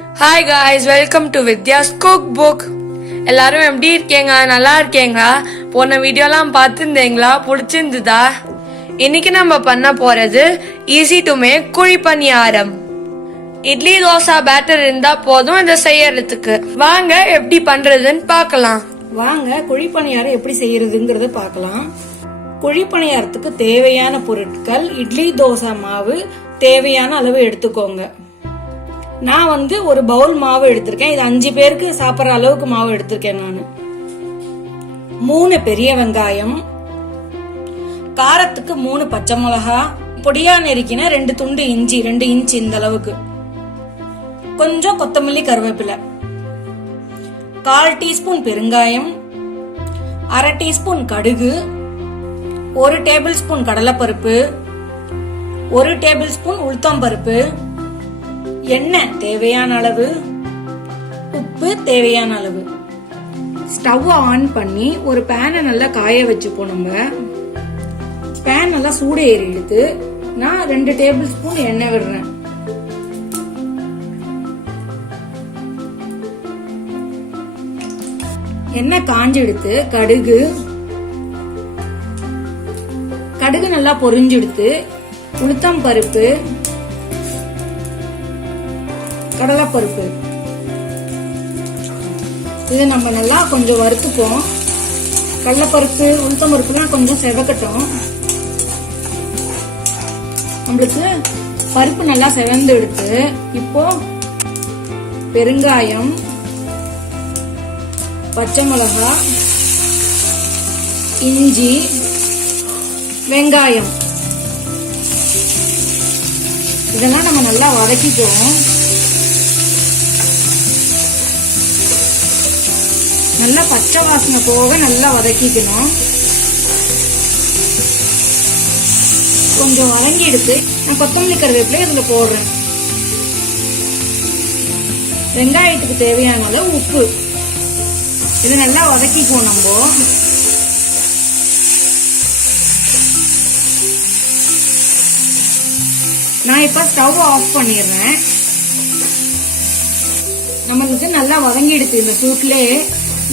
Hi guys, welcome to Vidhya's cookbook. எல்லாரும் எப்படி இருக்கீங்க? நல்லா இருக்கீங்க? போன வீடியோலாம் பார்த்துருந்தீங்களா? பிடிச்சிருந்ததா? இன்னைக்கு நம்ம பண்ண போறது ஈஸி டு மேக் குழி பணியாரம். இட்லி தோசா பேட்டர் இருந்தா போதும் இதை செய்யறதுக்கு. வாங்க எப்படி பண்றதுன்னு பார்க்கலாம். வாங்க குழி பணியாரம் எப்படி செய்யறதுங்கிறத பார்க்கலாம். குழி பணியாரத்துக்கு தேவையான பொருட்கள்: இட்லி தோசை மாவு தேவையான அளவு எடுத்துக்கோங்க. நான் ஒரு பவுல் மாவு எடுத்திருக்கேன். இது 5 பேருக்கு சாப்பிட்ற அளவுக்கு மாவு எடுத்திருக்கேன். நான் 3 பெரிய வெங்காயம், காரத்துக்கு 3 பச்சை மிளகா, பொடியா நெருக்கின 2 துண்டு இஞ்சி, 2 இன்ச் இந்த அளவுக்கு, கொஞ்சம் கொத்தமல்லி கருவேப்பிலை, 1/4 டீஸ்பூன் பெருங்காயம், 1/2 டீஸ்பூன் கடுகு, 1 டேபிள் ஸ்பூன் கடலைப்பருப்பு, 1 டேபிள் ஸ்பூன் உளுத்தம்பருப்பு, எண்ணெய் தேவையான அளவு, உப்பு தேவையான அளவு. ஸ்டவ் ஆன் பண்ணி ஒரு பேனை நல்லா காய வச்சுப்போம். நம்ம பேன் நல்லா சூடு ஏறி எடுத்து நான் 2 டேபிள் ஸ்பூன் எண்ணெய் விடுறேன். எண்ணெய் காஞ்சி எடுத்து கடுகு நல்லா பொரிஞ்சு எடுத்து உளுத்தம் பருப்பு, கடலைப்பருப்பு இது நம்ம நல்லா கொஞ்சம் வறுத்துப்போம். கடலைப்பருப்பு உளுத்தம் பருப்புலாம் கொஞ்சம் செவக்கட்டும். நம்மளுக்கு பருப்பு நல்லா செவந்து எடுத்து இப்போ பெருங்காயம், பச்சை மிளகா, இஞ்சி, வெங்காயம் இதெல்லாம் நம்ம நல்லா வதக்கிக்குவோம். நல்லா பச்சை வாசனை போக நல்லா வதக்கிக்கணும். கொஞ்சம் வதங்கி எடுத்து நான் கொத்தமல்லி கருவேப்பிலை இதுல போடுறேன். வெங்காயத்துக்கு தேவையான அளவு உப்பு இதை நல்லா வதக்கிக்குவோம். நம்ம நான் இப்ப ஸ்டவ் ஆஃப் பண்ணிடுறேன். நம்மளுக்கு நல்லா வதங்கி எடுத்து இந்த சூட்லயே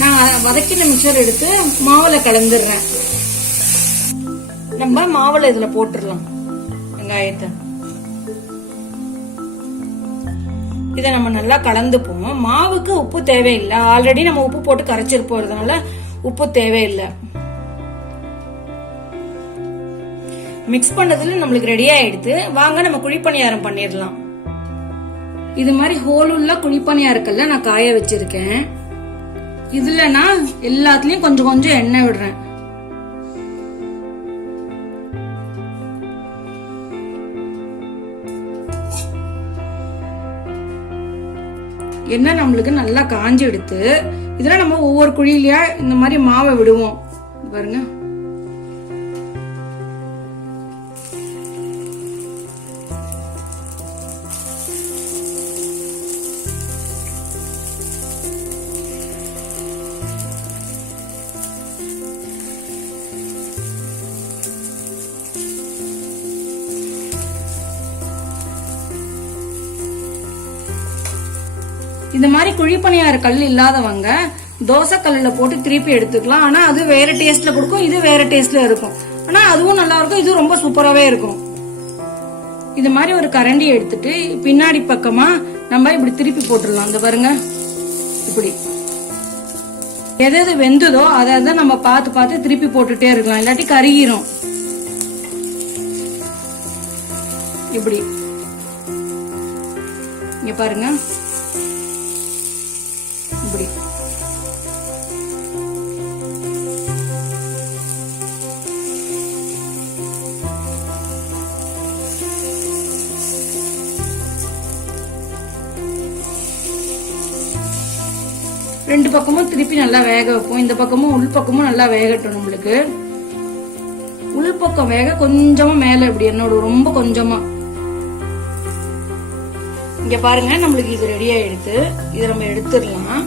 நான் வதக்கின மிக்சர் எடுத்து மாவுல கலந்துடுறேன். நம்ம மாவுல இதுல போட்டுடலாம் வெங்காயத்தை. இதை நம்ம நல்லா கலந்துப்போம். மாவுக்கு உப்பு தேவையில்லை, ஆல்ரெடி நம்ம உப்பு போட்டு கரைச்சிருப்போம், உப்பு தேவையில்லை. மிக்ஸ் பண்ணதுல நம்மளுக்கு ரெடி ஆயிடுது. வாங்க நம்ம குழிப்பணியாரம் பண்ணிடலாம். இது மாதிரி ஹோல் உள்ள குழிப்பணியாரக்கல்ல நான் காய வச்சிருக்கேன். இதுல நான் எல்லாத்துலயும் கொஞ்சம் கொஞ்சம் எண்ணெய் விடுறேன். எண்ணெய் நம்மளுக்கு நல்லா காஞ்சி எடுத்து இதுல நம்ம ஒவ்வொரு குழியிலயா இந்த மாதிரி மாவை விடுவோம். பாருங்க, இந்த மாதிரி குழிப்பணியார கல் இல்லாதவங்க தோசை கல்லுல போட்டு திருப்பி எடுத்துக்கலாம். ஆனா அது வேற டேஸ்ட்ல கொடுக்கும், இது வேற டேஸ்ட்ல இருக்கும். ஆனா அதுவும் நல்லா இருக்கும், இது ரொம்ப சூப்பராவே இருக்கும். இது மாதிரி ஒரு கரண்டி எடுத்துட்டு பின்னாடி பக்கமா நம்ம இப்படி திருப்பி போட்டுடலாம். இந்த பாருங்க, இப்படி எது வெந்ததோ அதை நம்ம பார்த்து பார்த்து திருப்பி போட்டுட்டே இருக்கலாம், இல்லாட்டி கருகிரும். இப்படி இங்க பாருங்க, இப்படி ரெண்டு பக்கமும் திருப்பி நல்லா வேக வைப்போம். இந்த பக்கமும் உள் பக்கமும் நல்லா வேகட்டும். நம்மளுக்கு உள் பக்கம் வேக கொஞ்சமா மேல இப்படி என்னோட ரொம்ப கொஞ்சமா. இங்க பாருங்க, நம்மளுக்கு இது ரெடி ஆயிடுது. இதை நம்ம எடுத்துடலாம்.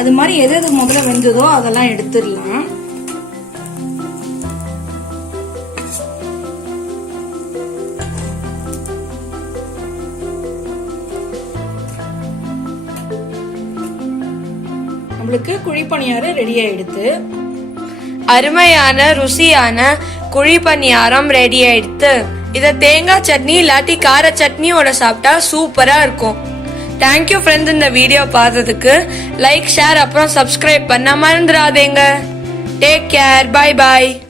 அது மாதிரி எது முதல்ல வெந்ததோ அதெல்லாம் எடுத்துடலாம். நம்மளுக்கு குழிப்பணியாரம் ரெடி ஆயிடுத்து. அருமையான ருசியான குழி பணியாரம் ரெடி ஆயிடுத்து. இத தேங்காய் சட்னி இல்லாட்டி கார சட்னியோட சாப்பிட்டா சூப்பரா இருக்கும். தேங்க்யூ ஃப்ரெண்ட்ஸ், இந்த வீடியோ பார்த்ததுக்கு. லைக், ஷேர் அப்புறம் சப்ஸ்கிரைப் பண்ண மறந்துடாதீங்க. Take care, bye bye.